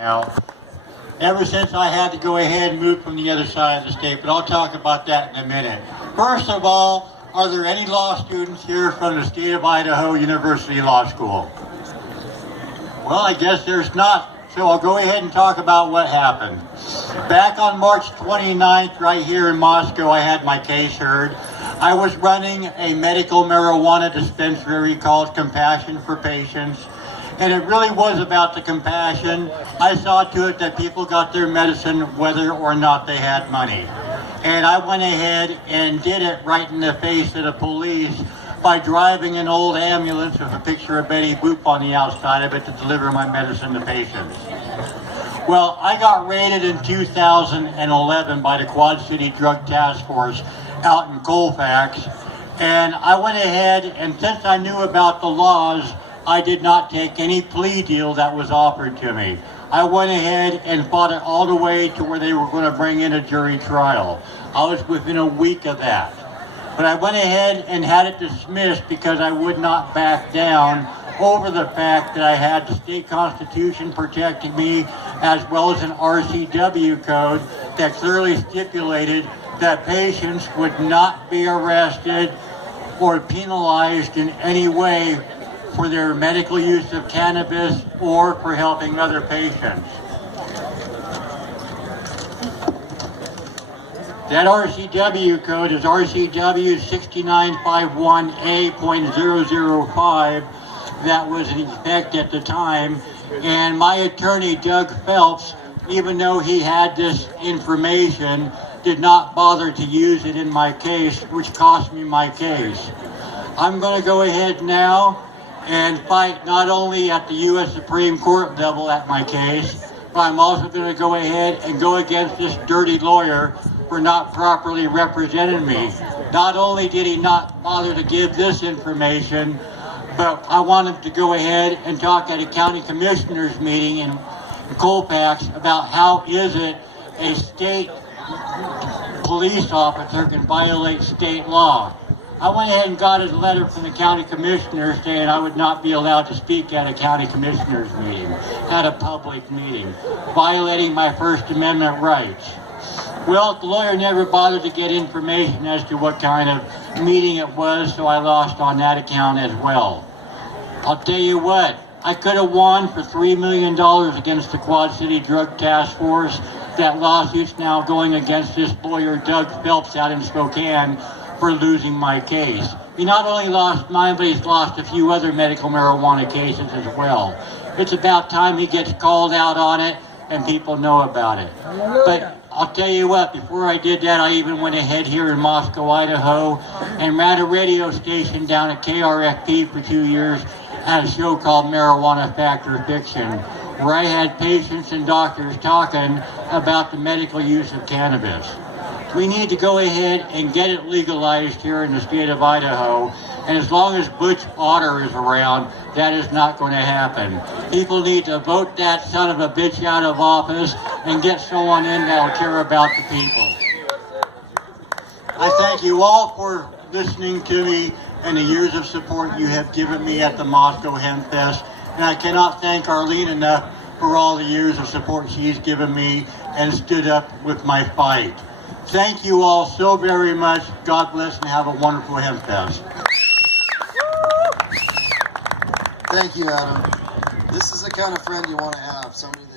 Now, ever since I had to go ahead and move from the other side of the state, but I'll talk about that in a minute. First of all, are there any law students here from the state of Idaho University Law School? Well, I guess there's not, so I'll go ahead and talk about what happened. Back on March 29th, right here in Moscow, I had my case heard. I was running a medical marijuana dispensary called Compassion for Patients. And it really was about the compassion. I saw to it that people got their medicine whether or not they had money. And I went ahead and did it right in the face of the police by driving an old ambulance with a picture of Betty Boop on the outside of it to deliver my medicine to patients. Well, I got raided in 2011 by the Quad City Drug Task Force out in Colfax. And I went ahead, and since I knew about the laws, I did not take any plea deal that was offered to me. I went ahead and fought it all the way to where they were going to bring in a jury trial. I was within a week of that. But I went ahead and had it dismissed because I would not back down over the fact that I had the state constitution protecting me, as well as an RCW code that clearly stipulated that patients would not be arrested or penalized in any way for their medical use of cannabis or for helping other patients. That RCW code is RCW 6951A.005 that was in effect at the time. And my attorney, Doug Phelps, even though he had this information, did not bother to use it in my case, which cost me my case. I'm going to go ahead now and fight not only at the U.S. Supreme Court level at my case, but I'm also going to go ahead and go against this dirty lawyer for not properly representing me. Not only did he not bother to give this information, but I wanted to go ahead and talk at a county commissioners meeting in Colfax about how is it a state police officer can violate state law. I went ahead and got a letter from the county commissioners saying I would not be allowed to speak at a county commissioners meeting, at a public meeting, violating my First Amendment rights. Well, the lawyer never bothered to get information as to what kind of meeting it was, so I lost on that account as well. I'll tell you what, I could have won for $3 million against the Quad City Drug Task Force. That lawsuit's now going against this lawyer, Doug Phelps, out in Spokane, for losing my case. He not only lost mine, but he's lost a few other medical marijuana cases as well. It's about time he gets called out on it and people know about it. But I'll tell you what, before I did that, I even went ahead here in Moscow, Idaho, and ran a radio station down at KRFP for 2 years at a show called Marijuana Fact or Fiction, where I had patients and doctors talking about the medical use of cannabis. We need to go ahead and get it legalized here in the state of Idaho. And as long as Butch Otter is around, that is not going to happen. People need to vote that son of a bitch out of office and get someone in that will care about the people. I thank you all for listening to me and the years of support you have given me at the Moscow Hempfest. And I cannot thank Arlene enough for all the years of support she's given me and stood up with my fight. Thank you all so very much. God bless and have a wonderful Hempfest. Thank you, Adam. This is the kind of friend you want to have, somebody that